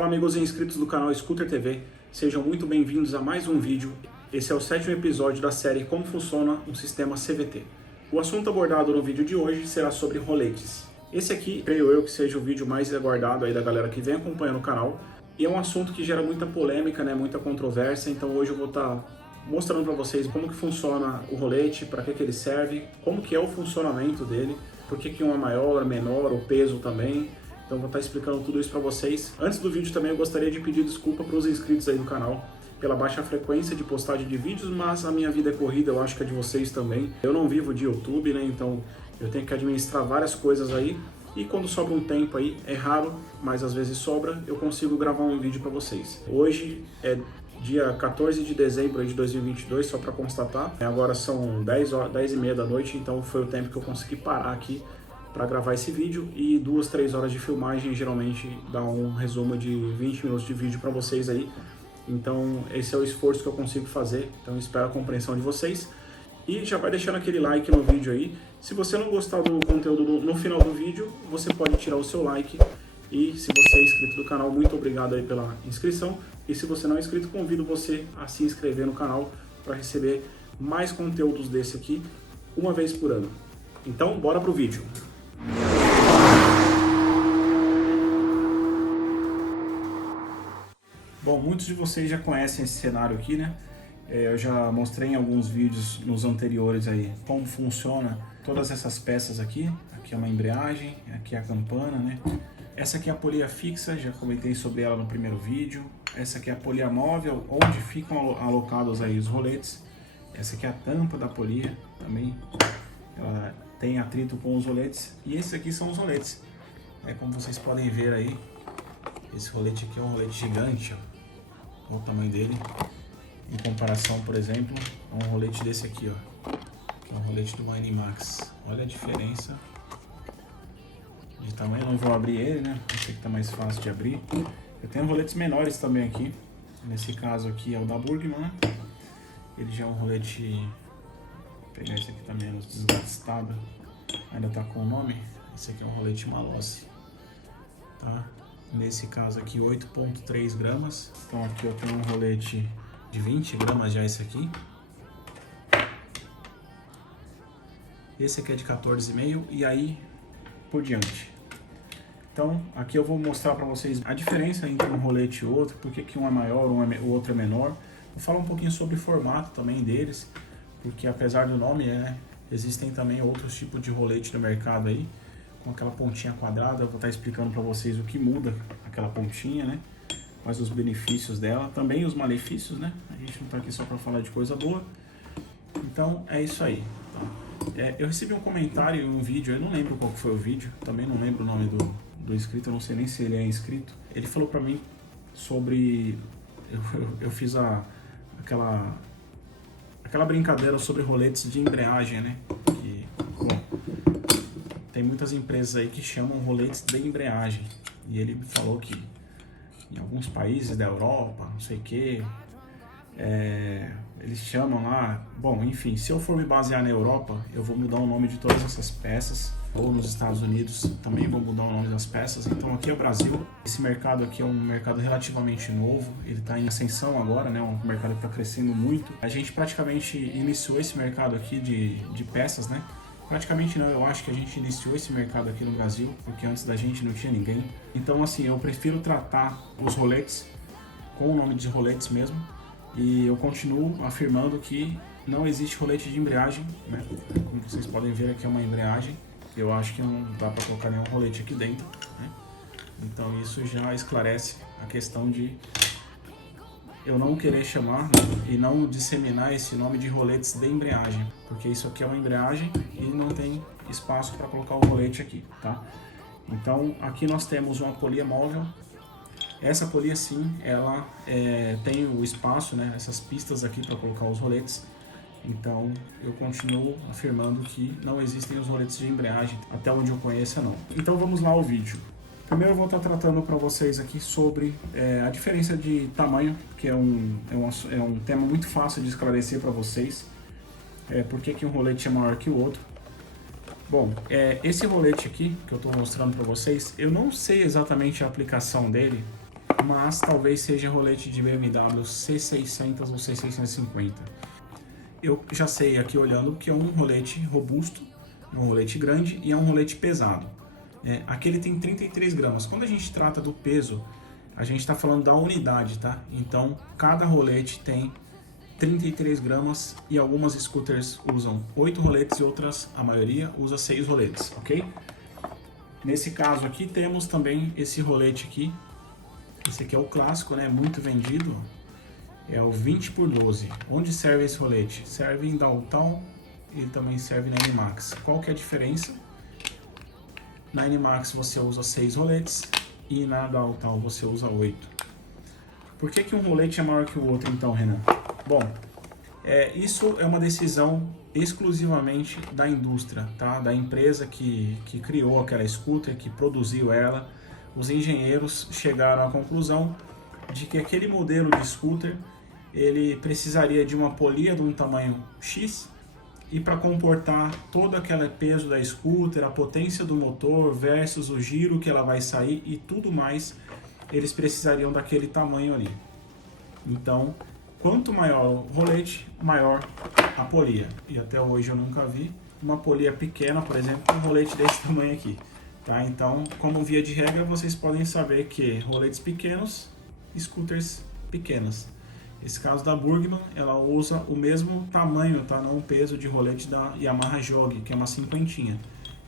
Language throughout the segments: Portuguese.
Fala amigos e inscritos do canal Scooter TV, sejam muito bem-vindos a mais um vídeo. Esse é o 7º episódio da série Como Funciona um Sistema CVT. O assunto abordado no vídeo de hoje será sobre roletes. Esse aqui, creio eu, que seja o vídeo mais aguardado aí da galera que vem acompanhando o canal. E é um assunto que gera muita polêmica, né, muita controvérsia, então hoje eu vou estar mostrando para vocês como que funciona o rolete, para que ele serve, como que é o funcionamento dele, por que um é maior, menor, o peso também. Então vou estar explicando tudo isso para vocês. Antes do vídeo também eu gostaria de pedir desculpa para os inscritos aí do canal pela baixa frequência de postagem de vídeos, mas a minha vida é corrida, eu acho que é de vocês também. Eu não vivo de YouTube, né? Então eu tenho que administrar várias coisas aí. E quando sobra um tempo aí, é raro, mas às vezes sobra, eu consigo gravar um vídeo para vocês. Hoje é dia 14 de dezembro de 2022, só para constatar. Agora são 10h30 da noite, então foi o tempo que eu consegui parar aqui para gravar esse vídeo, e 2, 3 horas de filmagem geralmente dá um resumo de 20 minutos de vídeo para vocês aí. Então esse é o esforço que eu consigo fazer, então espero a compreensão de vocês. E já vai deixando aquele like no vídeo aí. Se você não gostar do conteúdo no final do vídeo, você pode tirar o seu like. E se você é inscrito do canal, muito obrigado aí pela inscrição. E se você não é inscrito, convido você a se inscrever no canal para receber mais conteúdos desse aqui uma vez por ano. Então bora pro vídeo. Bom, muitos de vocês já conhecem esse cenário aqui, né? Eu já mostrei em alguns vídeos nos anteriores aí como funciona todas essas peças aqui. Aqui é uma embreagem, aqui é a campana, né? Essa aqui é a polia fixa, já comentei sobre ela no primeiro vídeo. Essa aqui é a polia móvel, onde ficam alocados aí os roletes. Essa aqui é a tampa da polia, também ela tem atrito com os roletes. E esses aqui são os roletes. Como vocês podem ver aí, esse rolete aqui é um rolete gigante, ó. Olha o tamanho dele. Em comparação, por exemplo, a um rolete desse aqui, ó, que é um rolete do Max. Olha a diferença de tamanho. Eu não vou abrir ele, né? Esse aqui tá mais fácil de abrir. Eu tenho roletes menores também aqui. Nesse caso aqui é o da Burgman. Ele já é um rolete, vou pegar esse aqui, tá menos desgastado, ainda tá com o nome. Esse aqui é um rolete Malossi, tá? Nesse caso aqui 8,3 gramas. Então aqui eu tenho um rolete de 20 gramas já, esse aqui. Esse aqui é de 14,5 e aí por diante. Então aqui eu vou mostrar para vocês a diferença entre um rolete e outro, porque que um é maior, o outro é menor. Vou falar um pouquinho sobre o formato também deles, porque apesar do nome, existem também outros tipos de rolete no mercado aí, com aquela pontinha quadrada. Eu vou estar explicando para vocês o que muda aquela pontinha, né? Mas os benefícios dela, também os malefícios, né? A gente não está aqui só para falar de coisa boa. Então é isso aí. Eu recebi um comentário em um vídeo, eu não lembro qual foi o vídeo, também não lembro o nome do inscrito, eu não sei nem se ele é inscrito. Ele falou para mim sobre... Eu fiz aquela brincadeira sobre roletes de embreagem, né? Que, bom, tem muitas empresas aí que chamam roletes de embreagem. E ele me falou que em alguns países da Europa, não sei o que, eles chamam lá... Bom, enfim, se eu for me basear na Europa, eu vou mudar o nome de todas essas peças. Ou nos Estados Unidos também vou mudar o nome das peças. Então aqui é o Brasil. Esse mercado aqui é um mercado relativamente novo. Ele está em ascensão agora, né? Um mercado que está crescendo muito. A gente praticamente iniciou esse mercado aqui de peças, né? Praticamente não, eu acho que a gente iniciou esse mercado aqui no Brasil, porque antes da gente não tinha ninguém. Então assim, eu prefiro tratar os roletes com o nome de roletes mesmo. E eu continuo afirmando que não existe rolete de embreagem, né? Como vocês podem ver, aqui é uma embreagem. Eu acho que não dá para colocar nenhum rolete aqui dentro, né? Então isso já esclarece a questão de eu não querer chamar, né, e não disseminar esse nome de roletes de embreagem, porque isso aqui é uma embreagem e não tem espaço para colocar o rolete aqui, tá? Então aqui nós temos uma polia móvel. Essa polia sim, ela tem o espaço, né, essas pistas aqui para colocar os roletes. Então eu continuo afirmando que não existem os roletes de embreagem, até onde eu conheça não. Então vamos lá ao vídeo. Primeiro eu vou estar tratando para vocês aqui sobre a diferença de tamanho, que é um tema muito fácil de esclarecer para vocês. Por que um rolete é maior que o outro. Bom, esse rolete aqui que eu estou mostrando para vocês, eu não sei exatamente a aplicação dele mas talvez seja rolete de BMW C600 ou C650. Eu já sei aqui olhando que é um rolete robusto, um rolete grande e é um rolete pesado. Aqui ele tem 33 gramas. Quando a gente trata do peso, a gente está falando da unidade, tá? Então, cada rolete tem 33 gramas e algumas scooters usam 8 roletes e outras, a maioria, usa 6 roletes, ok? Nesse caso aqui temos também esse rolete aqui. Esse aqui é o clássico, né? Muito vendido. É o 20x12. Onde serve esse rolete? Serve em Downtown e também serve na NMAX. Qual que é a diferença? Na NMAX você usa 6 roletes e na Downtown você usa 8. Por que um rolete é maior que o outro então, Renan? Bom, isso é uma decisão exclusivamente da indústria, tá? Da empresa que criou aquela scooter, que produziu ela. Os engenheiros chegaram à conclusão de que aquele modelo de scooter ele precisaria de uma polia de um tamanho X, e para comportar todo aquele peso da scooter, a potência do motor versus o giro que ela vai sair e tudo mais, eles precisariam daquele tamanho ali. Então, quanto maior o rolete, maior a polia. E até hoje eu nunca vi uma polia pequena, por exemplo, um rolete desse tamanho aqui. Tá? Então, como via de regra, vocês podem saber que roletes pequenos, scooters pequenas. Esse caso da Burgman, ela usa o mesmo tamanho, tá? Não o peso de rolete da Yamaha Jog, que é uma cinquentinha.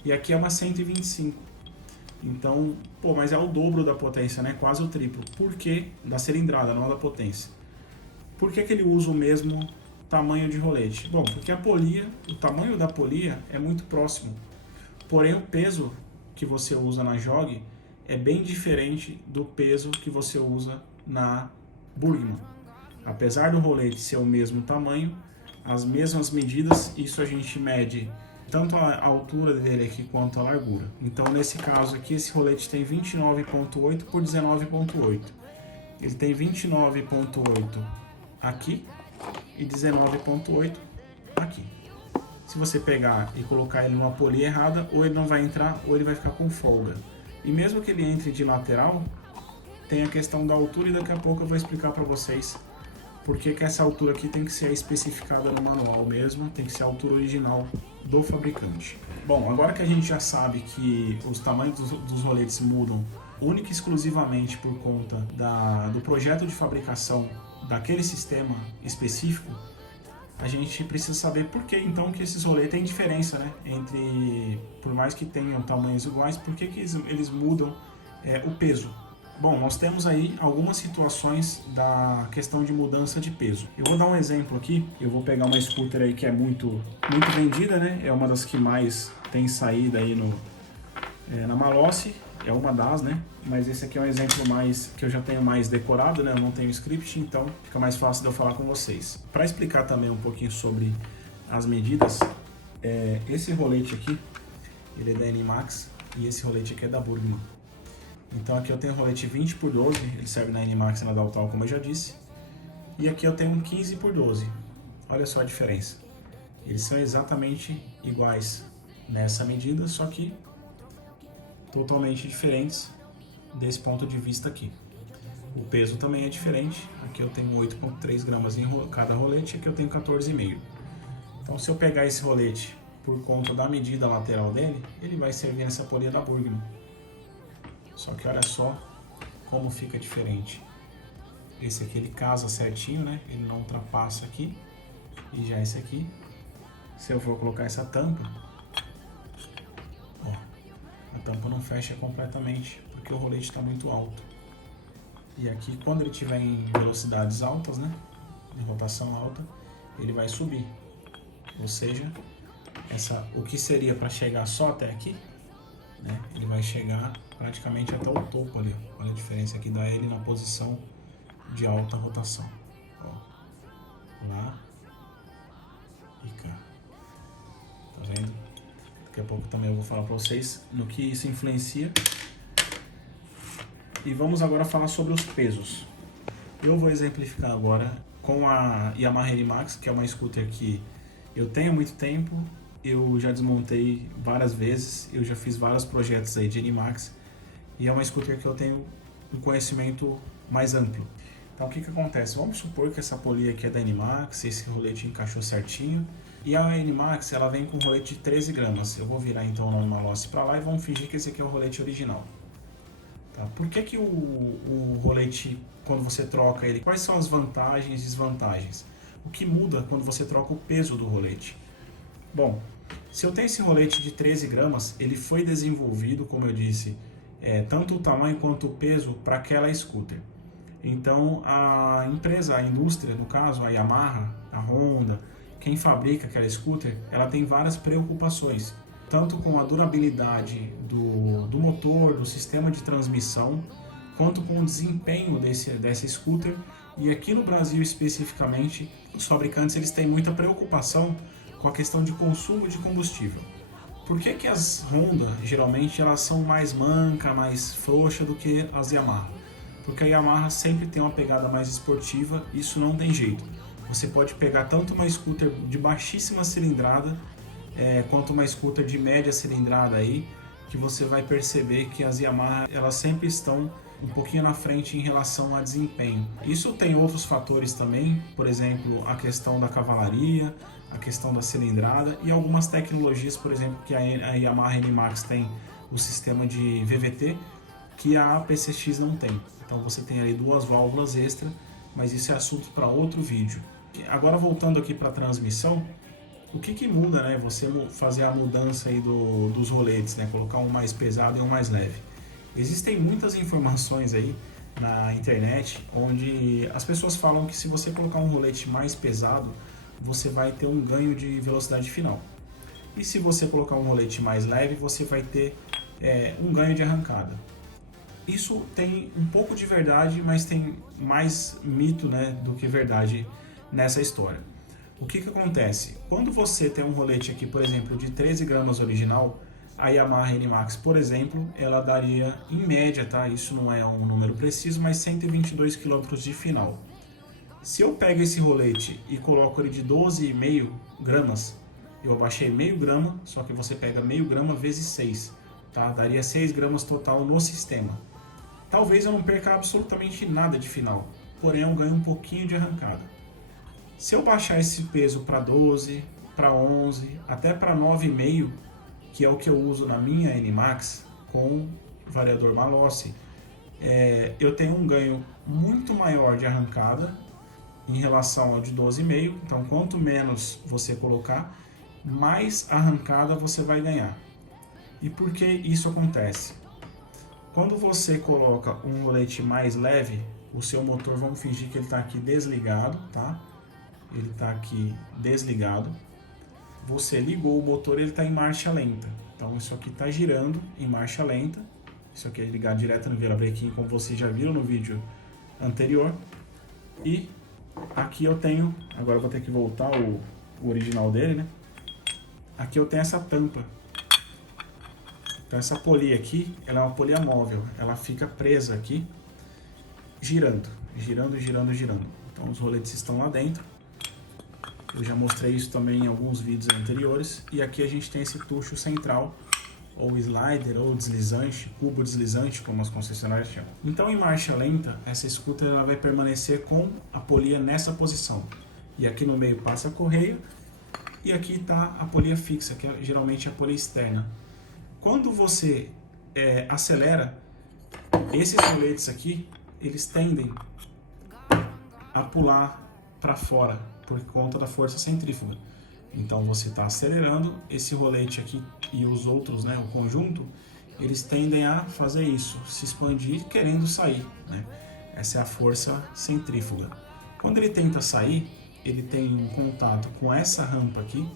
E aqui é uma 125. Então, mas é o dobro da potência, né? Quase o triplo. Por que? Da cilindrada, não da potência. Por que ele usa o mesmo tamanho de rolete? Bom, porque a polia, o tamanho da polia é muito próximo. Porém, o peso que você usa na Jog é bem diferente do peso que você usa na Burgman. Apesar do rolete ser o mesmo tamanho, as mesmas medidas, isso a gente mede tanto a altura dele aqui quanto a largura. Então, nesse caso aqui, esse rolete tem 29.8 por 19.8. Ele tem 29.8 aqui e 19.8 aqui. Se você pegar e colocar ele numa polia errada, ou ele não vai entrar, ou ele vai ficar com folga. E mesmo que ele entre de lateral, tem a questão da altura e daqui a pouco eu vou explicar para vocês porque que essa altura aqui tem que ser especificada no manual mesmo, tem que ser a altura original do fabricante. Bom, agora que a gente já sabe que os tamanhos dos roletes mudam única e exclusivamente por conta do projeto de fabricação daquele sistema específico, a gente precisa saber por que então que esses roletes têm diferença, né? Por mais que tenham tamanhos iguais, por que eles mudam o peso? Bom, nós temos aí algumas situações da questão de mudança de peso. Eu vou dar um exemplo aqui, eu vou pegar uma scooter aí que é muito vendida, né? É uma das que mais tem saída aí na Malossi, é uma das, né? Mas esse aqui é um exemplo mais que eu já tenho mais decorado, né? Eu não tenho script, então fica mais fácil de eu falar com vocês. Para explicar também um pouquinho sobre as medidas, esse rolete aqui, ele é da NMAX e esse rolete aqui é da Burgman. Então aqui eu tenho um rolete 20x12, ele serve na NMAX e na Downtown, como eu já disse. E aqui eu tenho um 15x12. Olha só a diferença. Eles são exatamente iguais nessa medida, só que totalmente diferentes desse ponto de vista aqui. O peso também é diferente. Aqui eu tenho 8.3 gramas em cada rolete, aqui eu tenho 14,5. Então se eu pegar esse rolete por conta da medida lateral dele, ele vai servir nessa polia da Burgman. Só que olha só como fica diferente. Esse aqui ele casa certinho, né? Ele não ultrapassa aqui. E já esse aqui, se eu for colocar essa tampa, ó, a tampa não fecha completamente porque o rolete está muito alto. E aqui quando ele estiver em velocidades altas, né? Em rotação alta, ele vai subir. Ou seja, o que seria para chegar só até aqui, né? Ele vai chegar praticamente até o topo ali. Olha a diferença aqui, dá ele na posição de alta rotação. Ó, lá e cá. Tá vendo? Daqui a pouco também eu vou falar para vocês no que isso influencia. E vamos agora falar sobre os pesos. Eu vou exemplificar agora com a Yamaha NMAX, que é uma scooter que eu tenho há muito tempo. Eu já desmontei várias vezes, eu já fiz vários projetos aí de NMAX e é uma scooter que eu tenho um conhecimento mais amplo. Então o que acontece? Vamos supor que essa polia aqui é da Animax, esse rolete encaixou certinho. E a Animax, ela vem com um rolete de 13 gramas. Eu vou virar então o nome Malossi para lá e vamos fingir que esse aqui é o rolete original. Tá? Por que o rolete, quando você troca ele, quais são as vantagens e desvantagens? O que muda quando você troca o peso do rolete? Bom, se eu tenho esse rolete de 13 gramas, ele foi desenvolvido, como eu disse, tanto o tamanho quanto o peso para aquela scooter. Então a empresa, a indústria, no caso a Yamaha, a Honda, quem fabrica aquela scooter, ela tem várias preocupações, tanto com a durabilidade do motor, do sistema de transmissão, quanto com o desempenho dessa scooter. E aqui no Brasil especificamente, os fabricantes eles têm muita preocupação com a questão de consumo de combustível. Por que as Honda geralmente elas são mais manca, mais frouxa do que as Yamaha? Porque a Yamaha sempre tem uma pegada mais esportiva, isso não tem jeito. Você pode pegar tanto uma scooter de baixíssima cilindrada quanto uma scooter de média cilindrada aí, que você vai perceber que as Yamaha elas sempre estão um pouquinho na frente em relação a desempenho. Isso tem outros fatores também, por exemplo, a questão da cavalaria, a questão da cilindrada e algumas tecnologias, por exemplo, que a Yamaha Animax tem o sistema de VVT, que a PCX não tem. Então você tem aí duas válvulas extra, mas isso é assunto para outro vídeo. Agora voltando aqui para a transmissão, o que muda, né? Você fazer a mudança aí dos roletes, né? Colocar um mais pesado e um mais leve. Existem muitas informações aí na internet onde as pessoas falam que se você colocar um rolete mais pesado, você vai ter um ganho de velocidade final. E se você colocar um rolete mais leve, você vai ter um ganho de arrancada. Isso tem um pouco de verdade, mas tem mais mito, né, do que verdade nessa história. O que acontece? Quando você tem um rolete aqui, por exemplo, de 13 gramas original, a Yamaha Animax, por exemplo, ela daria, em média, tá? Isso não é um número preciso, mas 122 km de final. Se eu pego esse rolete e coloco ele de 12,5 gramas, eu abaixei meio grama, só que você pega meio grama vezes 6, tá? Daria 6 gramas total no sistema. Talvez eu não perca absolutamente nada de final, porém eu ganho um pouquinho de arrancada. Se eu baixar esse peso para 12, para 11, até para 9,5, que é o que eu uso na minha Animax com variador Malossi, eu tenho um ganho muito maior de arrancada em relação ao de 12,5. Então quanto menos você colocar, mais arrancada você vai ganhar. E por que isso acontece? Quando você coloca um rolete mais leve, o seu motor, vamos fingir que ele está aqui desligado, tá? Ele está aqui desligado. Você ligou o motor, ele está em marcha lenta. Então isso aqui está girando em marcha lenta. Isso aqui é ligado direto no virabrequim, como vocês já viram no vídeo anterior. E aqui eu tenho, agora eu vou ter que voltar o original dele, né? Aqui eu tenho essa tampa. Então essa polia aqui, ela é uma polia móvel, ela fica presa aqui, girando. Então os roletes estão lá dentro. Eu já mostrei isso também em alguns vídeos anteriores. E aqui a gente tem esse tucho central, ou slider, ou deslizante, cubo deslizante, como as concessionárias chamam. Então em marcha lenta, essa scooter ela vai permanecer com a polia nessa posição. E aqui no meio passa a correia, e aqui está a polia fixa, que é geralmente a polia externa. Quando você acelera, esses roletes aqui, eles tendem a pular para fora por conta da força centrífuga. Então você está acelerando, esse rolete aqui e os outros, né, o conjunto, eles tendem a fazer isso, se expandir querendo sair, né? Essa é a força centrífuga. Quando ele tenta sair, ele tem um contato com essa rampa aqui,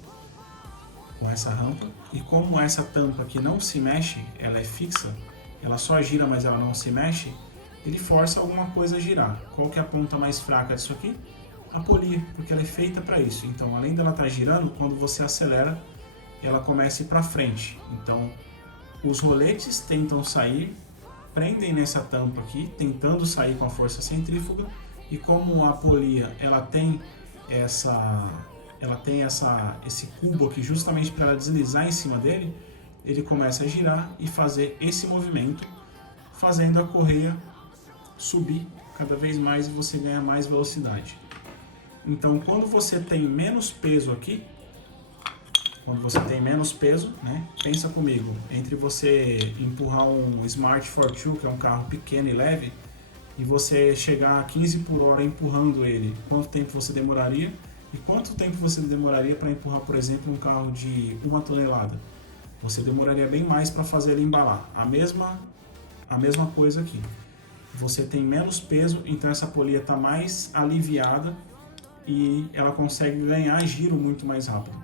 e como essa tampa aqui não se mexe, ela é fixa, ela só gira, mas ela não se mexe, ele força alguma coisa a girar. Qual que é a ponta mais fraca disso aqui? A polia, porque ela é feita para isso. Então, além dela estar girando, quando você acelera, ela começa a ir para frente. Então, os roletes tentam sair, prendem nessa tampa aqui, tentando sair com a força centrífuga, e como a polia ela tem esse cubo aqui justamente para ela deslizar em cima dele, ele começa a girar e fazer esse movimento, fazendo a correia subir cada vez mais você ganha mais velocidade. Então, quando você tem menos peso aqui, né, pensa comigo, entre você empurrar um Smart Fortwo, que é um carro pequeno e leve, e você chegar a 15 por hora empurrando ele, quanto tempo você demoraria? E quanto tempo você demoraria para empurrar, por exemplo, um carro de 1 tonelada? Você demoraria bem mais para fazer ele embalar. A mesma coisa aqui. Você tem menos peso, então essa polia está mais aliviada e ela consegue ganhar giro muito mais rápido.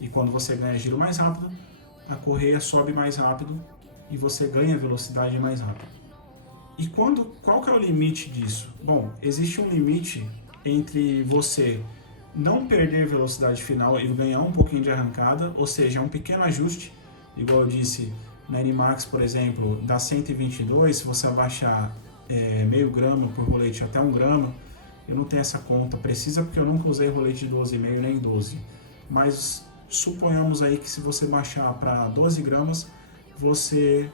E quando você ganha giro mais rápido, a correia sobe mais rápido e você ganha velocidade mais rápido. E qual que é o limite disso? Bom, existe um limite entre você não perder velocidade final e ganhar um pouquinho de arrancada, ou seja, um pequeno ajuste, igual eu disse na NMAX, por exemplo, da 122, se você abaixar meio grama por rolete até 1 grama, eu não tenho essa conta precisa porque eu nunca usei rolete de 12,5 nem 12, mas suponhamos aí que se você baixar para 12 gramas, você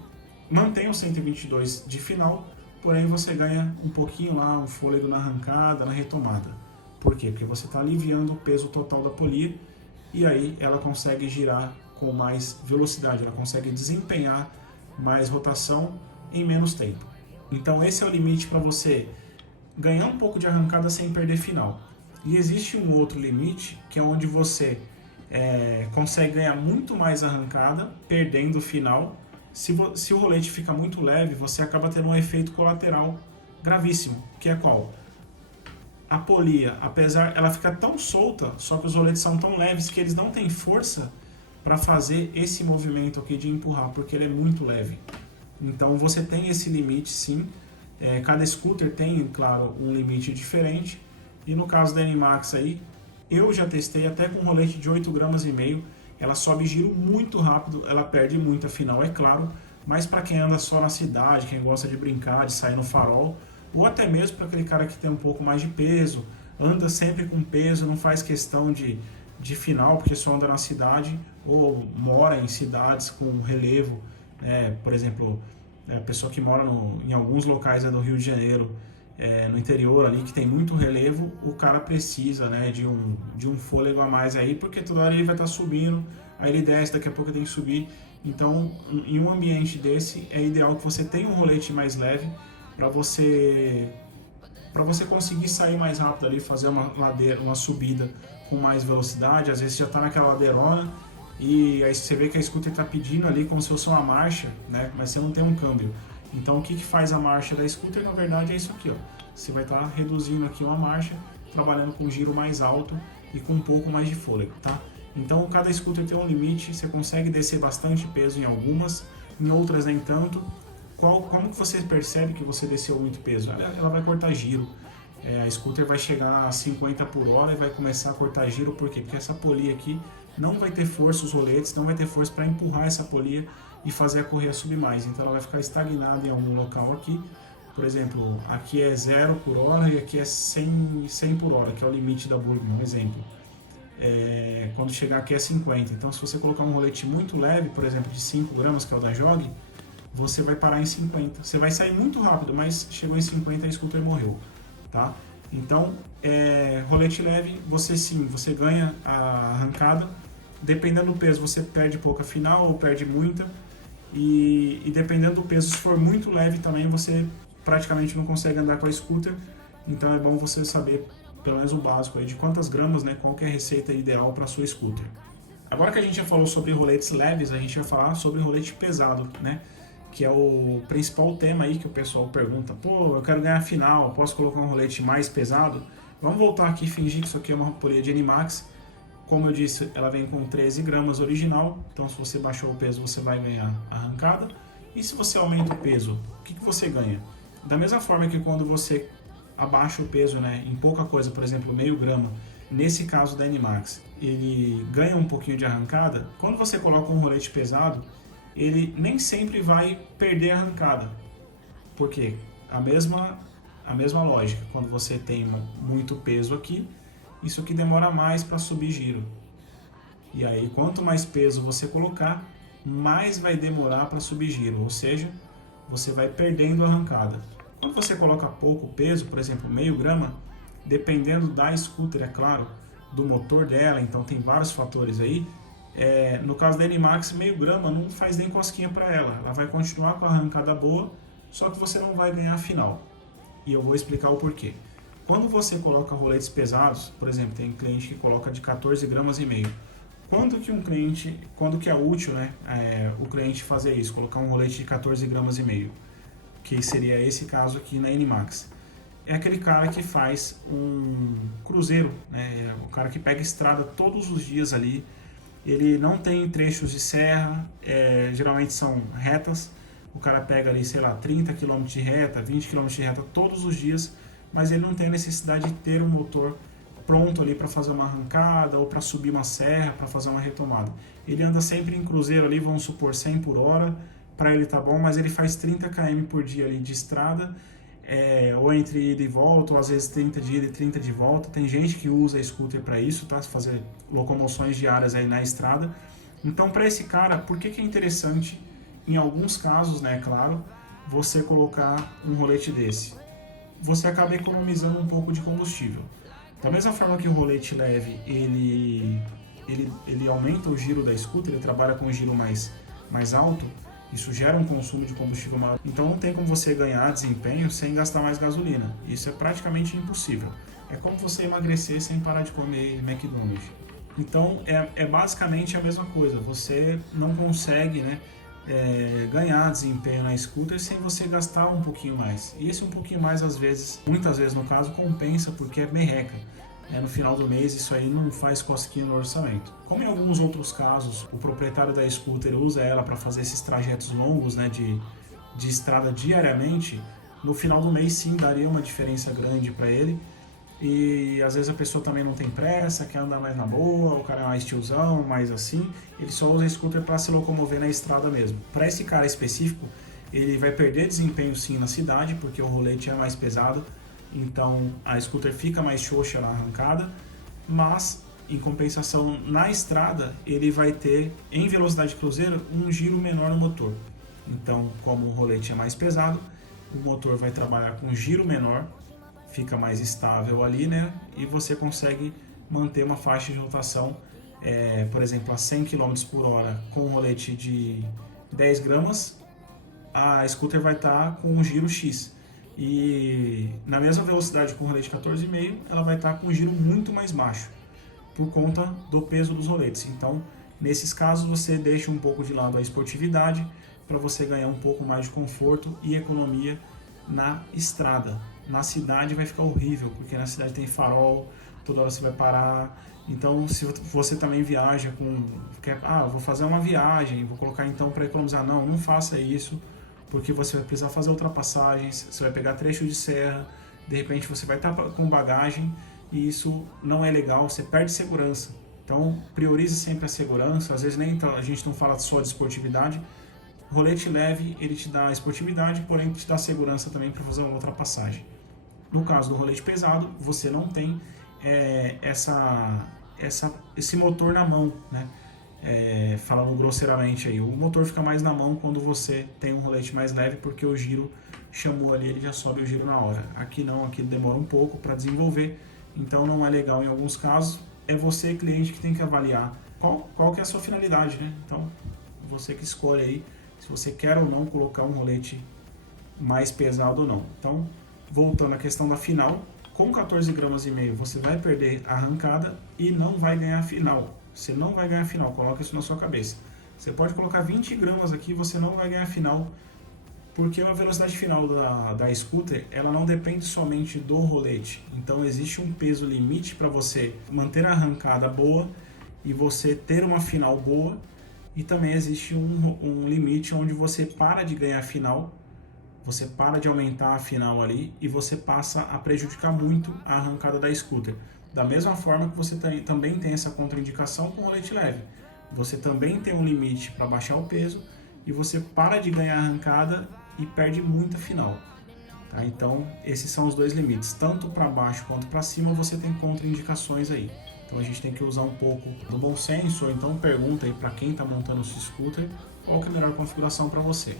mantém o 122 de final, porém você ganha um pouquinho lá, um fôlego na arrancada, na retomada. Por quê? Porque você está aliviando o peso total da polia e aí ela consegue girar com mais velocidade, ela consegue desempenhar mais rotação em menos tempo. Então esse é o limite para você ganhar um pouco de arrancada sem perder final. E existe um outro limite, que é onde você consegue ganhar muito mais arrancada, perdendo o final. Se o rolete fica muito leve, você acaba tendo um efeito colateral gravíssimo, que é qual? A polia, apesar ela fica tão solta, só que os roletes são tão leves que eles não têm força para fazer esse movimento aqui de empurrar, porque ele é muito leve. Então você tem esse limite sim, cada scooter tem, claro, um limite diferente, e no caso da NMAX aí, eu já testei até com um rolete de 8,5 gramas, ela sobe giro muito rápido, ela perde muita final, é claro, mas para quem anda só na cidade, quem gosta de brincar, de sair no farol, ou até mesmo para aquele cara que tem um pouco mais de peso, anda sempre com peso, não faz questão de final, porque só anda na cidade, ou mora em cidades com relevo, por exemplo, a pessoa que mora em alguns locais do Rio de Janeiro, no interior ali, que tem muito relevo, o cara precisa de um fôlego a mais aí, porque toda hora ele vai estar subindo, aí ele desce, daqui a pouco tem que subir. Então, em um ambiente desse, é ideal que você tenha um rolete mais leve, para você conseguir sair mais rápido ali, fazer uma ladeira, uma subida com mais velocidade. Às vezes já está naquela ladeirona e aí você vê que a scooter está pedindo ali como se fosse uma marcha, né? Mas você não tem um câmbio. Então o que faz a marcha da scooter, na verdade, é isso aqui, ó. Você vai estar reduzindo aqui uma marcha, trabalhando com giro mais alto e com um pouco mais de fôlego, tá? Então cada scooter tem um limite, você consegue descer bastante peso em algumas, em outras nem tanto. Como que você percebe que você desceu muito peso? Ela vai cortar giro. A scooter vai chegar a 50 por hora e vai começar a cortar giro. Por quê? Porque essa polia aqui não vai ter força, os roletes não vai ter força para empurrar essa polia e fazer a correia subir mais. Então ela vai ficar estagnada em algum local aqui. Por exemplo, aqui é 0 por hora e aqui é 100 por hora, que é o limite da Burgman, um exemplo. Quando chegar aqui é 50. Então se você colocar um rolete muito leve, por exemplo, de 5 gramas, que é o da Jog, você vai parar em 50. Você vai sair muito rápido, mas chegou em 50 e a scooter morreu, tá? Então, rolete leve, você ganha a arrancada. Dependendo do peso, você perde pouca final ou perde muita. E dependendo do peso, se for muito leve também, você praticamente não consegue andar com a scooter. Então é bom você saber, pelo menos o básico, aí, de quantas gramas, né, qual que é a receita ideal para a sua scooter. Agora que a gente já falou sobre roletes leves, a gente vai falar sobre rolete pesado, né? Que é o principal tema aí que o pessoal pergunta. Pô, eu quero ganhar final, posso colocar um rolete mais pesado? Vamos voltar aqui e fingir que isso aqui é uma polia de NMAX. Como eu disse, ela vem com 13 gramas original, então se você baixou o peso, você vai ganhar arrancada. E se você aumenta o peso, o que você ganha? Da mesma forma que quando você abaixa o peso, né, em pouca coisa, por exemplo, meio grama, nesse caso da NMAX, ele ganha um pouquinho de arrancada. Quando você coloca um rolete pesado, ele nem sempre vai perder a arrancada. Por quê? A mesma lógica. Quando você tem muito peso aqui, isso aqui demora mais para subir giro. E aí, quanto mais peso você colocar, mais vai demorar para subir giro. Ou seja, você vai perdendo a arrancada. Quando você coloca pouco peso, por exemplo, meio grama, dependendo da scooter, é claro, do motor dela, então tem vários fatores aí. No caso da NMAX, meio grama não faz nem cosquinha para ela. Ela vai continuar com a arrancada boa, só que você não vai ganhar a final. E eu vou explicar o porquê. Quando você coloca roletes pesados, por exemplo, tem cliente que coloca de 14 gramas e meio. Quando que é útil, né, o cliente fazer isso, colocar um rolete de 14 gramas e meio, que seria esse caso aqui na NMAX? É aquele cara que faz um cruzeiro, né, o cara que pega estrada todos os dias ali, ele não tem trechos de serra, geralmente são retas, o cara pega ali, sei lá, 30 km de reta, 20 km de reta todos os dias, mas ele não tem necessidade de ter um motor pronto ali para fazer uma arrancada ou para subir uma serra, para fazer uma retomada. Ele anda sempre em cruzeiro ali, vamos supor 100 por hora, para ele tá bom, mas ele faz 30 km por dia ali de estrada, ou entre ida e volta, ou às vezes 30 de ida e 30 de volta. Tem gente que usa scooter para isso, tá? Fazer locomoções diárias aí na estrada. Então, para esse cara, por que é interessante, em alguns casos, né, claro, você colocar um rolete desse? Você acaba economizando um pouco de combustível. Da mesma forma que o rolete leve, ele aumenta o giro da scooter, ele trabalha com um giro mais alto, isso gera um consumo de combustível maior. Então não tem como você ganhar desempenho sem gastar mais gasolina. Isso é praticamente impossível. É como você emagrecer sem parar de comer McDonald's. Então é basicamente a mesma coisa. Você não consegue, né, ganhar desempenho na scooter sem você gastar um pouquinho mais. E esse um pouquinho mais, às vezes, muitas vezes no caso, compensa porque é merreca. No final do mês isso aí não faz cosquinha no orçamento. Como em alguns outros casos o proprietário da scooter usa ela para fazer esses trajetos longos, né, de estrada diariamente, no final do mês sim daria uma diferença grande para ele. E às vezes a pessoa também não tem pressa, quer andar mais na boa, o cara é mais tiozão, mais assim, ele só usa scooter para se locomover na estrada mesmo. Para esse cara específico, ele vai perder desempenho sim na cidade, porque o rolete é mais pesado, então a scooter fica mais xoxa na arrancada, mas em compensação na estrada ele vai ter, em velocidade cruzeiro, um giro menor no motor. Então, como o rolete é mais pesado, o motor vai trabalhar com giro menor, fica mais estável ali, né? E você consegue manter uma faixa de rotação, por exemplo, a 100 km por hora com um rolete de 10 gramas, a scooter vai estar com um giro X. E na mesma velocidade com o rolete 14,5, ela vai estar com um giro muito mais baixo, por conta do peso dos roletes. Então, nesses casos, você deixa um pouco de lado a esportividade para você ganhar um pouco mais de conforto e economia na estrada. Na cidade vai ficar horrível, porque na cidade tem farol, toda hora você vai parar. Então, se você também viaja vou fazer uma viagem, vou colocar então para economizar. Não faça isso, porque você vai precisar fazer ultrapassagens, você vai pegar trecho de serra, de repente você vai estar com bagagem, e isso não é legal, você perde segurança. Então, priorize sempre a segurança. Às vezes a gente não fala só de esportividade. Rolete leve, ele te dá esportividade, porém te dá segurança também para fazer uma ultrapassagem. No caso do rolete pesado, você não tem esse motor na mão, né? Falando grosseiramente aí, o motor fica mais na mão quando você tem um rolete mais leve, porque o giro chamou ali, ele já sobe o giro na hora. Aqui não, aqui demora um pouco para desenvolver, então não é legal em alguns casos. É você, cliente, que tem que avaliar qual que é a sua finalidade, né? Então, você que escolhe aí se você quer ou não colocar um rolete mais pesado ou não. Então, voltando à questão da final, com 14 gramas e meio você vai perder a arrancada e não vai ganhar a final. Você não vai ganhar a final, coloca isso na sua cabeça. Você pode colocar 20 gramas aqui e você não vai ganhar a final, porque a velocidade final da scooter, ela não depende somente do rolete. Então existe um peso limite para você manter a arrancada boa e você ter uma final boa, e também existe um limite onde você para de ganhar a final, você para de aumentar a final ali e você passa a prejudicar muito a arrancada da scooter. Da mesma forma que você também tem essa contraindicação com o rolete leve. Você também tem um limite para baixar o peso e você para de ganhar a arrancada e perde muita final. Tá? Então, esses são os dois limites. Tanto para baixo quanto para cima você tem contraindicações aí. Então a gente tem que usar um pouco do bom senso, ou então pergunta aí para quem está montando o seu scooter qual que é a melhor configuração para você.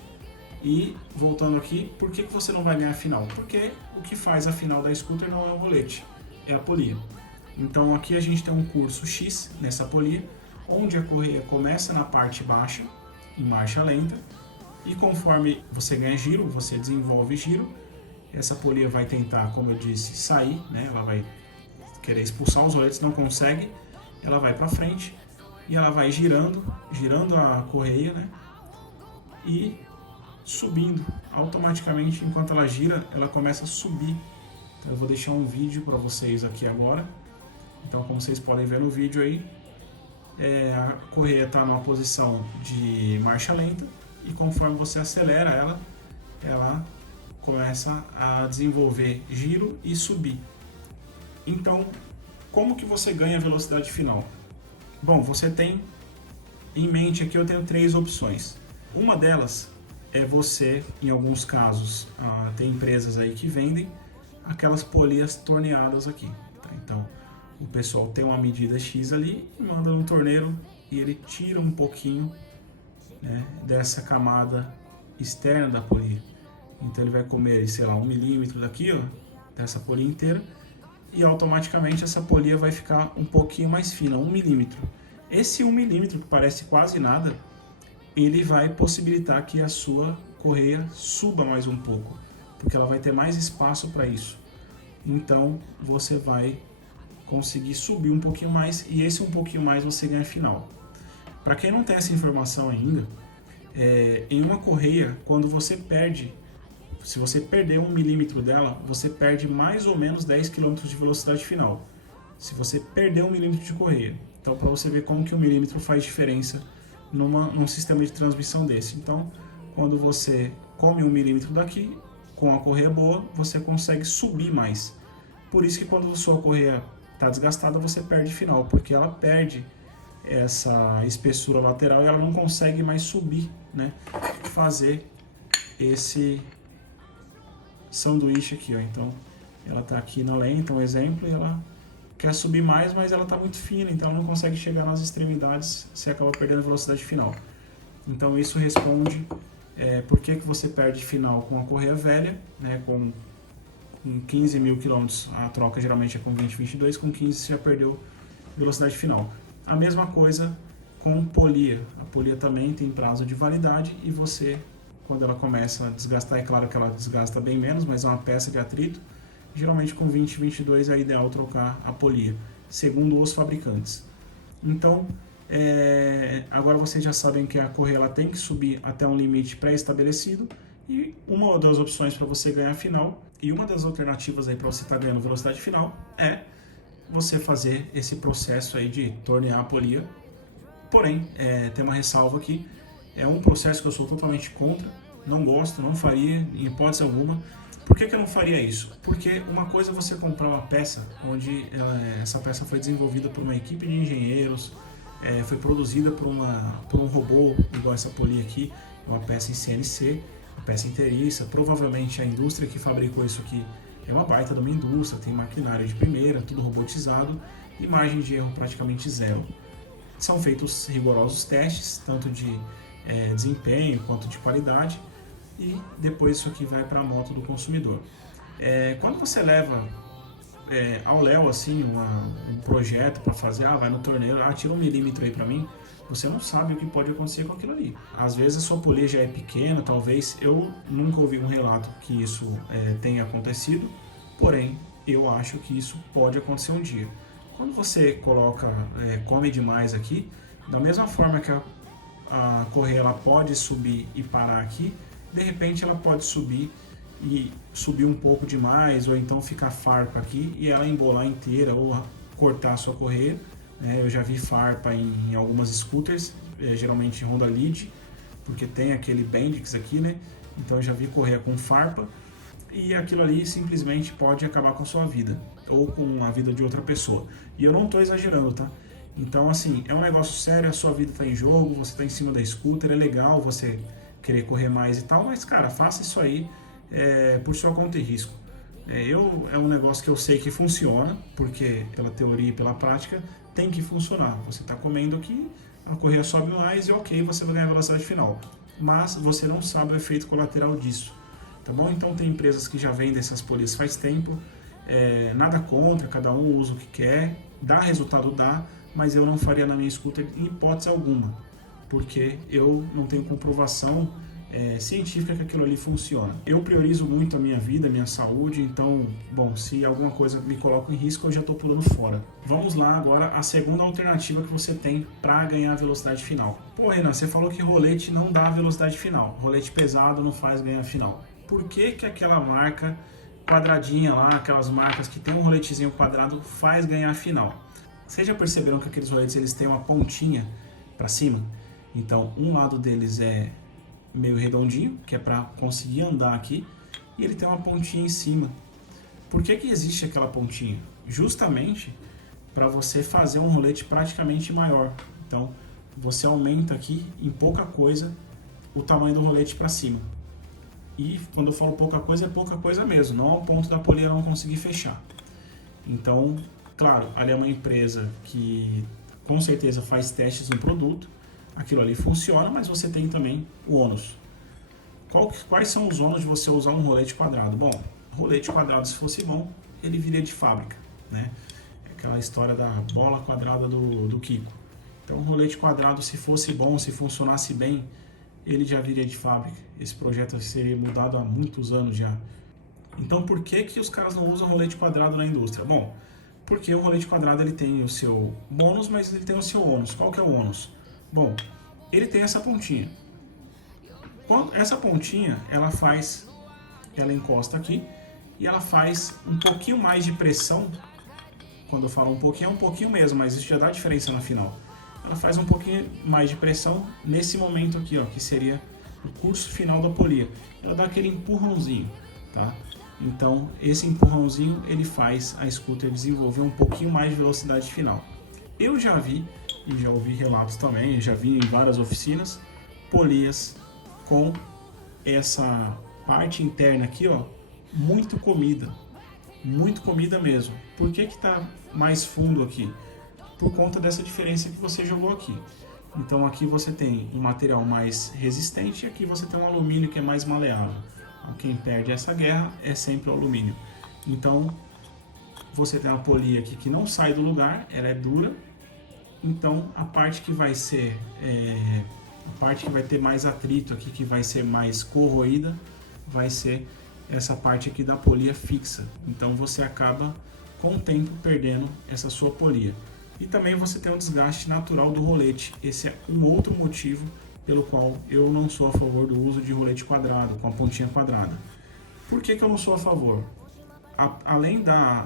E voltando aqui, por que você não vai ganhar a final? Porque o que faz a final da scooter não é o rolete, é a polia. Então aqui a gente tem um curso X nessa polia, onde a correia começa na parte baixa, em marcha lenta, e conforme você ganha giro, você desenvolve giro, essa polia vai tentar, como eu disse, sair, né? Ela vai querer expulsar os roletes, não consegue, ela vai para frente e ela vai girando a correia, né? E subindo automaticamente. Enquanto ela gira, ela começa a subir. Então eu vou deixar um vídeo para vocês aqui agora. Então, como vocês podem ver no vídeo aí, a correia está numa posição de marcha lenta e conforme você acelera ela começa a desenvolver giro e subir. Então, como que você ganha a velocidade final? Bom, você tem em mente aqui, eu tenho 3 opções. Uma delas é você, em alguns casos, tem empresas aí que vendem aquelas polias torneadas aqui. Tá? Então, o pessoal tem uma medida X ali e manda no torneiro e ele tira um pouquinho, né, dessa camada externa da polia. Então ele vai comer, sei lá, 1 milímetro daqui, ó, dessa polia inteira, e automaticamente essa polia vai ficar um pouquinho mais fina, 1 milímetro. Esse 1 milímetro, que parece quase nada, ele vai possibilitar que a sua correia suba mais um pouco, porque ela vai ter mais espaço para isso. Então você vai conseguir subir um pouquinho mais, e esse um pouquinho mais você ganha final. Para quem não tem essa informação ainda, em uma correia, quando você perde, se você perder 1 milímetro dela, você perde mais ou menos 10 km de velocidade final. Se você perder 1 milímetro de correia. Então, para você ver como que 1 milímetro faz diferença num sistema de transmissão desse. Então, quando você come 1 milímetro daqui, com a correia boa, você consegue subir mais. Por isso que quando a sua correia está desgastada, você perde final, porque ela perde essa espessura lateral e ela não consegue mais subir, né? Fazer esse sanduíche aqui, ó. Então, ela está aqui na lenta, um exemplo, e ela quer subir mais, mas ela está muito fina, então ela não consegue chegar nas extremidades, você acaba perdendo a velocidade final. Então, isso responde por que você perde final com a correia velha, né? Com 15 mil quilômetros, a troca geralmente é com 20, 22, com 15 você já perdeu velocidade final. A mesma coisa com polia. A polia também tem prazo de validade e você, quando ela começa a desgastar, é claro que ela desgasta bem menos, mas é uma peça de atrito, geralmente com 20, 22 é ideal trocar a polia, segundo os fabricantes. Então, agora vocês já sabem que a correia ela tem que subir até um limite pré-estabelecido, e uma das opções para você ganhar final, e uma das alternativas aí para você estar ganhando velocidade final, é você fazer esse processo aí de tornear a polia. Porém, tem uma ressalva aqui, é um processo que eu sou totalmente contra, não gosto, não faria em hipótese alguma. Por que eu não faria isso? Porque uma coisa é você comprar uma peça, onde essa peça foi desenvolvida por uma equipe de engenheiros, foi produzida por um robô, igual essa polia aqui, uma peça em CNC, peça inteiriça. Provavelmente a indústria que fabricou isso aqui é uma baita de uma indústria, tem maquinário de primeira, tudo robotizado e margem de erro praticamente zero. São feitos rigorosos testes, tanto de desempenho quanto de qualidade, e depois isso aqui vai para a moto do consumidor. Quando você leva ao léu assim, um projeto para fazer, vai no torneiro, tira 1 milímetro aí para mim, você não sabe o que pode acontecer com aquilo ali. Às vezes a sua polia já é pequena, talvez. Eu nunca ouvi um relato que isso tenha acontecido, porém eu acho que isso pode acontecer um dia. Quando você come demais aqui, da mesma forma que a correia ela pode subir e parar aqui, de repente ela pode subir e subir um pouco demais, ou então ficar farpa aqui e ela embolar inteira ou cortar a sua correia. Eu já vi farpa em algumas scooters, geralmente em Honda Lead, porque tem aquele Bendix aqui, né? Então eu já vi correia com farpa e aquilo ali simplesmente pode acabar com a sua vida ou com a vida de outra pessoa. E eu não estou exagerando, tá? Então, assim, é um negócio sério, a sua vida está em jogo, você está em cima da scooter, é legal você querer correr mais e tal, mas, cara, faça isso aí por sua conta e risco. É um negócio que eu sei que funciona, porque pela teoria e pela prática tem que funcionar. Você está comendo aqui, a correia sobe mais e ok, você vai ganhar a velocidade final. mas você não sabe o efeito colateral disso, tá bom? Então tem empresas que já vendem essas polias faz tempo, nada contra, cada um usa o que quer, dá resultado, dá, mas eu não faria na minha scooter em hipótese alguma, porque eu não tenho comprovação científica que aquilo ali funciona. Eu priorizo muito a minha vida, a minha saúde, então, bom, se alguma coisa me coloca em risco, eu já estou pulando fora. Vamos lá agora, a segunda alternativa que você tem para ganhar a velocidade final. Pô, Renan, você falou que rolete não dá velocidade final, rolete pesado não faz ganhar final. Por que que aquela marca quadradinha lá, aquelas marcas que tem um roletezinho quadrado, faz ganhar final? Vocês já perceberam que aqueles roletes eles têm uma pontinha para cima? Então, um lado deles é meio redondinho, que é para conseguir andar aqui, e ele tem uma pontinha em cima. Por que que existe aquela pontinha? Justamente para você fazer um rolete praticamente maior. Então, você aumenta aqui em pouca coisa o tamanho do rolete para cima. E quando eu falo pouca coisa, é pouca coisa mesmo, não ao ponto da polia não conseguir fechar. Então, claro, ali é uma empresa que com certeza faz testes no produto, aquilo ali funciona, mas você tem também o ônus. Quais são os ônus de você usar um rolete quadrado? Bom, rolete quadrado, se fosse bom, ele viria de fábrica, né? Aquela história da bola quadrada do Kiko. Então, um rolete quadrado, se fosse bom, se funcionasse bem, ele já viria de fábrica. Esse projeto seria mudado há muitos anos já. Então, por que que os caras não usam rolete quadrado na indústria? Bom, porque o rolete quadrado ele tem o seu bônus, mas ele tem o seu ônus. Qual que é o ônus? Bom, ele tem essa pontinha. Essa pontinha, ela encosta aqui e ela faz um pouquinho mais de pressão. Quando eu falo um pouquinho, é um pouquinho mesmo, mas isso já dá diferença na final. Ela faz um pouquinho mais de pressão nesse momento aqui, ó, que seria o curso final da polia. Ela dá aquele empurrãozinho, tá? Então, esse empurrãozinho, ele faz a scooter desenvolver um pouquinho mais de velocidade final. Eu já vi, e já ouvi relatos também, já vi em várias oficinas, polias com essa parte interna aqui, ó, muito comida mesmo. Por que que tá mais fundo aqui? Por conta dessa diferença que você jogou aqui. Então aqui você tem um material mais resistente e aqui você tem um alumínio que é mais maleável. Quem perde essa guerra é sempre o alumínio. Então você tem uma polia aqui que não sai do lugar, ela é dura. Então a parte que vai ser a parte que vai ter mais atrito aqui, que vai ser mais corroída, vai ser essa parte aqui da polia fixa. Então você acaba com o tempo perdendo essa sua polia. E também você tem um desgaste natural do rolete. Esse é um outro motivo pelo qual eu não sou a favor do uso de rolete quadrado, com a pontinha quadrada. Por que que eu não sou a favor? Além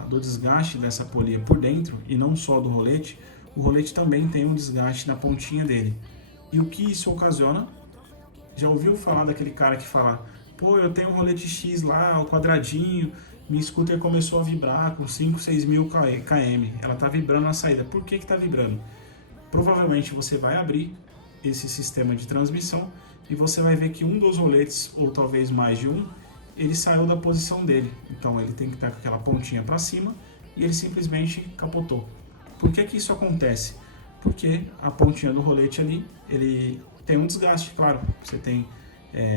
do desgaste dessa polia por dentro, e não só do rolete, o rolete também tem um desgaste na pontinha dele. E o que isso ocasiona? Já ouviu falar daquele cara que fala: pô, eu tenho um rolete X lá, o quadradinho, minha scooter começou a vibrar com 5, 6 mil km. Ela está vibrando na saída. Por que está vibrando? Provavelmente você vai abrir esse sistema de transmissão e você vai ver que um dos roletes, ou talvez mais de um, ele saiu da posição dele. Então ele tem que estar com aquela pontinha para cima e ele simplesmente capotou. Por que que isso acontece? Porque a pontinha do rolete ali, ele tem um desgaste, claro. Você tem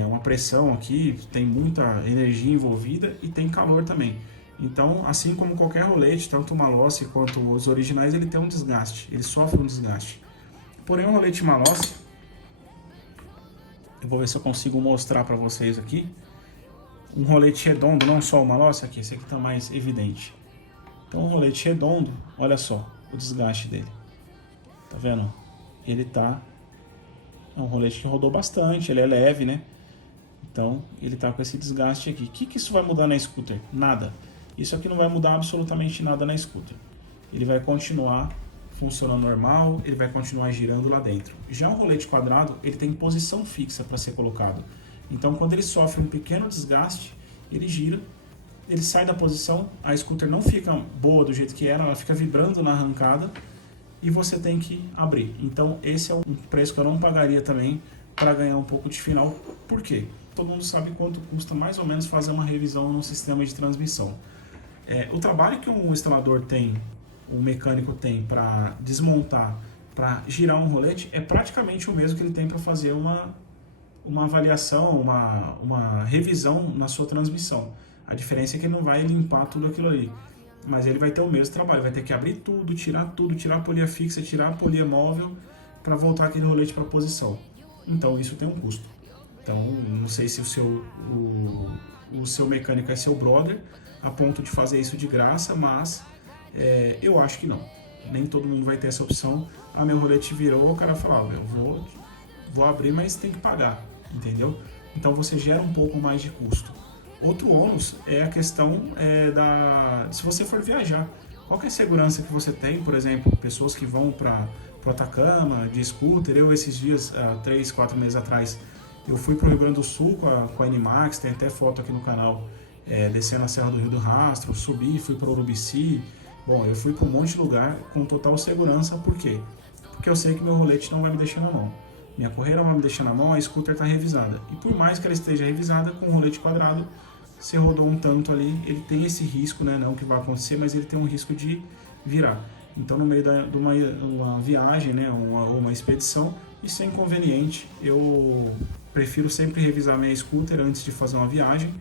uma pressão aqui, tem muita energia envolvida e tem calor também. Então, assim como qualquer rolete, tanto o Malossi quanto os originais, ele tem um desgaste, ele sofre um desgaste. Porém, o rolete Malossi, eu vou ver se eu consigo mostrar para vocês aqui, um rolete redondo, não só o Malossi aqui, esse aqui está mais evidente. Então, um rolete redondo, olha só o desgaste dele. Tá vendo? Ele é um rolete que rodou bastante, ele é leve, né? Então, ele tá com esse desgaste aqui. O que isso vai mudar na scooter? Nada. Isso aqui não vai mudar absolutamente nada na scooter. Ele vai continuar funcionando normal, ele vai continuar girando lá dentro. Já o rolete quadrado, ele tem posição fixa para ser colocado. Então, quando ele sofre um pequeno desgaste, ele gira, ele sai da posição, a scooter não fica boa do jeito que era, ela fica vibrando na arrancada, e você tem que abrir. Então esse é um preço que eu não pagaria também para ganhar um pouco de final. Por quê? Todo mundo sabe quanto custa mais ou menos fazer uma revisão no sistema de transmissão. O trabalho que um instalador tem, o mecânico tem para desmontar, para girar um rolete, é praticamente o mesmo que ele tem para fazer uma uma avaliação, uma revisão na sua transmissão. A diferença é que ele não vai limpar tudo aquilo ali, mas ele vai ter o mesmo trabalho, vai ter que abrir tudo, tirar a polia fixa, tirar a polia móvel para voltar aquele rolete para a posição. Então isso tem um custo. Então não sei se o seu mecânico é seu brother a ponto de fazer isso de graça, mas eu acho que não. Nem todo mundo vai ter essa opção. Ah, meu rolete virou, o cara falava, eu vou abrir, mas tem que pagar, entendeu? Então você gera um pouco mais de custo. Outro ônus é a questão se você for viajar. Qual que é a segurança que você tem, por exemplo, pessoas que vão para o Atacama de scooter. Eu esses dias, 3, 4 meses atrás, eu fui para o Rio Grande do Sul com a Animax, tem até foto aqui no canal, descendo a Serra do Rio do Rastro, subi, fui para Urubici. Bom, eu fui para um monte de lugar com total segurança. Por quê? Porque eu sei que meu rolete não vai me deixar na mão. Minha correia não vai me deixar na mão, a scooter está revisada. E por mais que ela esteja revisada, com o rolete quadrado, você rodou um tanto ali, ele tem esse risco, né? Não que vai acontecer, mas ele tem um risco de virar. Então, no meio de uma viagem, né? ou uma expedição, isso é inconveniente. Eu prefiro sempre revisar minha scooter antes de fazer uma viagem,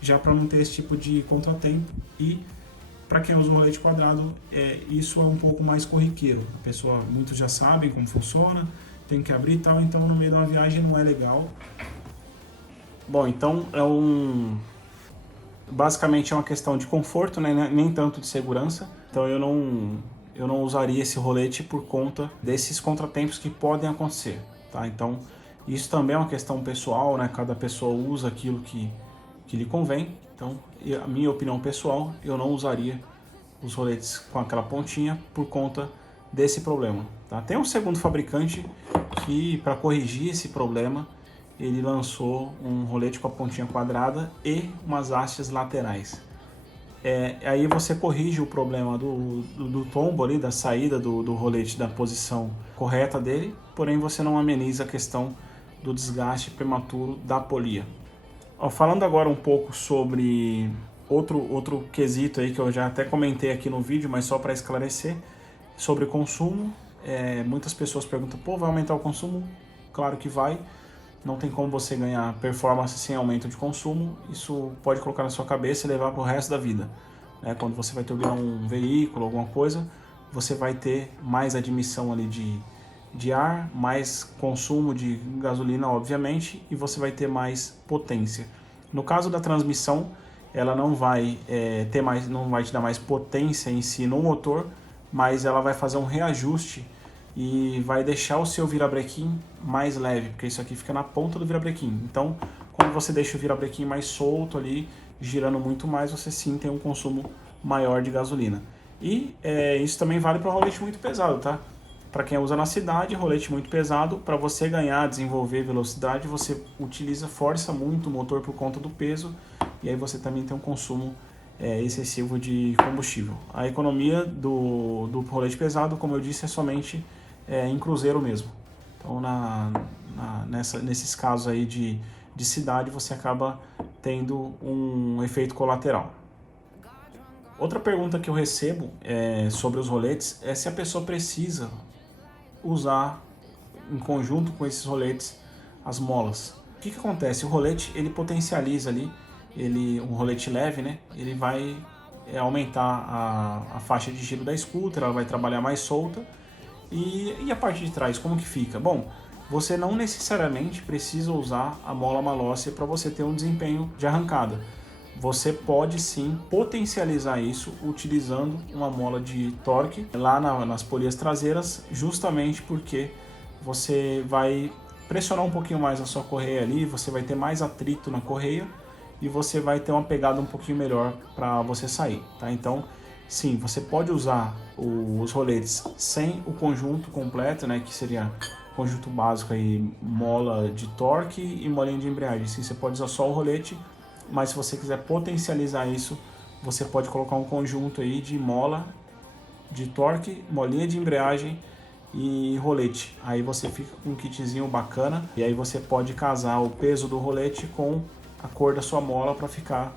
já para não ter esse tipo de contratempo. E para quem usa o rolete quadrado, isso é um pouco mais corriqueiro. A pessoa, muitos já sabem como funciona, tem que abrir e tal, então no meio de uma viagem não é legal. Bom, então basicamente é uma questão de conforto, né? Nem tanto de segurança. Então eu não usaria esse rolete por conta desses contratempos que podem acontecer, tá? Então isso também é uma questão pessoal, né? Cada pessoa usa aquilo que lhe convém. Então, a minha opinião pessoal, eu não usaria os roletes com aquela pontinha por conta desse problema, tá? Tem um segundo fabricante que, para corrigir esse problema, ele lançou um rolete com a pontinha quadrada e umas hastes laterais. Aí você corrige o problema do tombo ali, da saída do rolete da posição correta dele, porém você não ameniza a questão do desgaste prematuro da polia. Falando agora um pouco sobre outro quesito aí que eu já até comentei aqui no vídeo, mas só para esclarecer, sobre consumo. Muitas pessoas perguntam, pô, vai aumentar o consumo? Claro que vai. Não tem como você ganhar performance sem aumento de consumo. Isso pode colocar na sua cabeça e levar para o resto da vida. Quando você vai turbinar um veículo, alguma coisa, você vai ter mais admissão ali de ar, mais consumo de gasolina, obviamente, e você vai ter mais potência. No caso da transmissão, ela não vai não vai te dar mais potência em si no motor, mas ela vai fazer um reajuste e vai deixar o seu virabrequim mais leve, porque isso aqui fica na ponta do virabrequim. Então, quando você deixa o virabrequim mais solto ali, girando muito mais, você sim tem um consumo maior de gasolina. E isso também vale para rolete muito pesado, tá? Para quem usa na cidade, rolete muito pesado, para você ganhar, desenvolver velocidade, você força muito o motor por conta do peso, e aí você também tem um consumo excessivo de combustível. A economia do rolete pesado, como eu disse, é somente em cruzeiro mesmo. Então, nesses casos aí de cidade, você acaba tendo um efeito colateral. Outra pergunta que eu recebo sobre os roletes é se a pessoa precisa usar em conjunto com esses roletes as molas. O que acontece? O rolete ele potencializa ali, um rolete leve, né? Ele vai aumentar a faixa de giro da scooter, ela vai trabalhar mais solta. E a parte de trás, como que fica? Bom, você não necessariamente precisa usar a mola malócia para você ter um desempenho de arrancada. Você pode sim potencializar isso utilizando uma mola de torque lá nas polias traseiras, justamente porque você vai pressionar um pouquinho mais a sua correia ali, você vai ter mais atrito na correia e você vai ter uma pegada um pouquinho melhor para você sair, tá? Então, sim, você pode usar os roletes sem o conjunto completo, né, que seria conjunto básico aí, mola de torque e molinha de embreagem. Sim, você pode usar só o rolete, mas se você quiser potencializar isso, você pode colocar um conjunto aí de mola de torque, molinha de embreagem e rolete. Aí você fica com um kitzinho bacana e aí você pode casar o peso do rolete com a cor da sua mola para ficar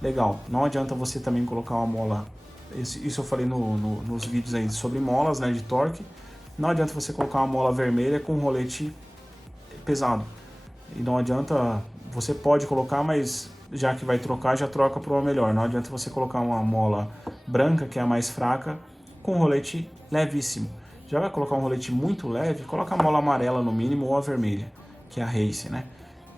legal. Não adianta você também colocar uma mola, isso eu falei nos vídeos aí sobre molas, né, de torque. Não adianta você colocar uma mola vermelha com um rolete pesado. e não adianta, você pode colocar, mas já que vai trocar, já troca para uma melhor. Não adianta você colocar uma mola branca, que é a mais fraca, com um rolete levíssimo. Já vai colocar um rolete muito leve, coloca a mola amarela no mínimo ou a vermelha, que é a Race, né?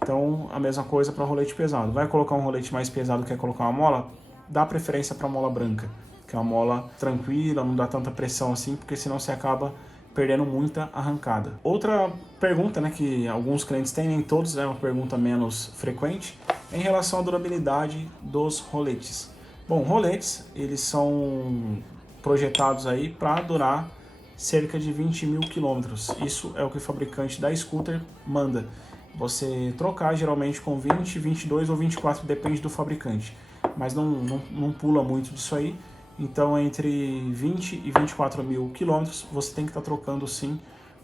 Então, a mesma coisa para rolete pesado. Vai colocar um rolete mais pesado, quer colocar uma mola, dá preferência para a mola branca, que é uma mola tranquila, não dá tanta pressão assim, porque senão você acaba perdendo muita arrancada. Outra pergunta, né, que alguns clientes têm, nem todos, é uma pergunta menos frequente, é em relação à durabilidade dos roletes. Bom, roletes, eles são projetados aí para durar cerca de 20.000 quilômetros. Isso é o que o fabricante da scooter manda. Você trocar geralmente com 20, 22 ou 24, depende do fabricante. Mas não pula muito disso aí. Então, entre 20 e 24 mil quilômetros, você tem que estar trocando sim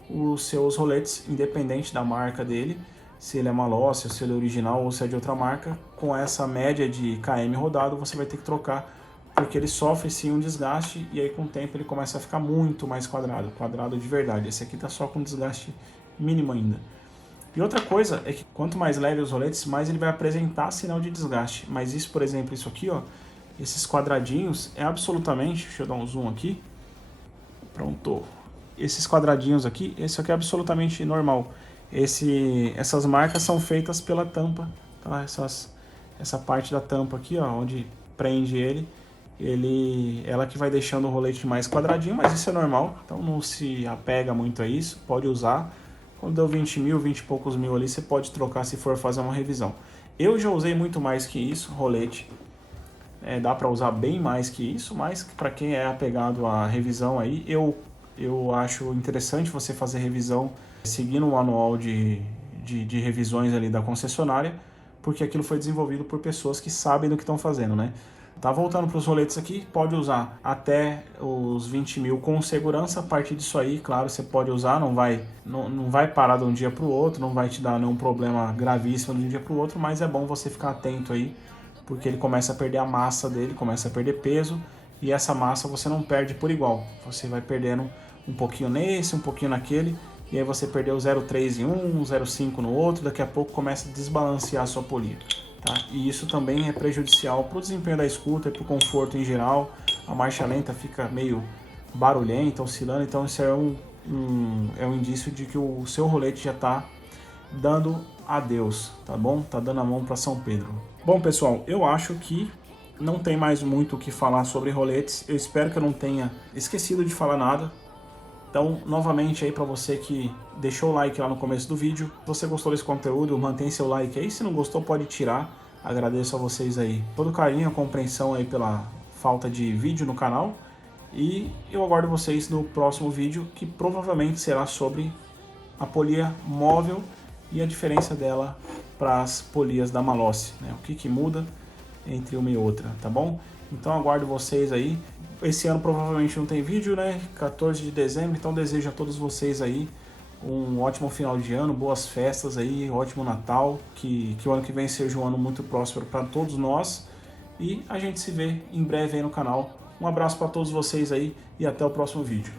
os seus roletes, independente da marca dele, se ele é Malossi, se ele é original ou se é de outra marca. Com essa média de km rodado, você vai ter que trocar, porque ele sofre sim um desgaste e aí com o tempo ele começa a ficar muito mais quadrado de verdade. Esse aqui está só com desgaste mínimo ainda. E outra coisa é que quanto mais leve os roletes, mais ele vai apresentar sinal de desgaste. Mas isso, por exemplo, isso aqui, ó, esses quadradinhos é absolutamente, deixa eu dar um zoom aqui, pronto, esses quadradinhos aqui, esse aqui é absolutamente normal. Essas marcas são feitas pela tampa, tá? Essa parte da tampa aqui, ó, onde prende ela que vai deixando o rolete mais quadradinho, mas isso é normal, então não se apega muito a isso, pode usar. Quando deu 20 mil, 20 e poucos mil ali, você pode trocar se for fazer uma revisão. Eu já usei muito mais que isso, rolete. Dá para usar bem mais que isso, mas para quem é apegado à revisão aí, eu acho interessante você fazer revisão seguindo o manual de revisões ali da concessionária, porque aquilo foi desenvolvido por pessoas que sabem do que estão fazendo, né? Tá, voltando para os roletes aqui, pode usar até os 20 mil com segurança. A partir disso aí, claro, você pode usar, não vai parar de um dia para o outro, não vai te dar nenhum problema gravíssimo de um dia para o outro, mas é bom você ficar atento aí, porque ele começa a perder a massa dele, começa a perder peso, e essa massa você não perde por igual. Você vai perdendo um pouquinho nesse, um pouquinho naquele, e aí você perdeu 0,3 em um, 0,5 no outro, daqui a pouco começa a desbalancear a sua polia. Tá? E isso também é prejudicial para o desempenho da scooter, para o conforto em geral. A marcha lenta fica meio barulhenta, oscilando, então isso é um indício de que o seu rolete já está dando adeus, tá bom? Tá dando a mão para São Pedro. Bom, pessoal, eu acho que não tem mais muito o que falar sobre roletes. Eu espero que eu não tenha esquecido de falar nada. Então, novamente aí para você que deixou o like lá no começo do vídeo, se você gostou desse conteúdo, mantém seu like aí, se não gostou pode tirar, agradeço a vocês aí todo o carinho, a compreensão aí pela falta de vídeo no canal, e eu aguardo vocês no próximo vídeo, que provavelmente será sobre a polia móvel e a diferença dela para as polias da Malossi, né? O que muda entre uma e outra, tá bom? Então aguardo vocês aí. Esse ano provavelmente não tem vídeo, né? 14 de dezembro, então desejo a todos vocês aí um ótimo final de ano, boas festas aí, ótimo Natal, que o ano que vem seja um ano muito próspero para todos nós, e a gente se vê em breve aí no canal. Um abraço para todos vocês aí e até o próximo vídeo.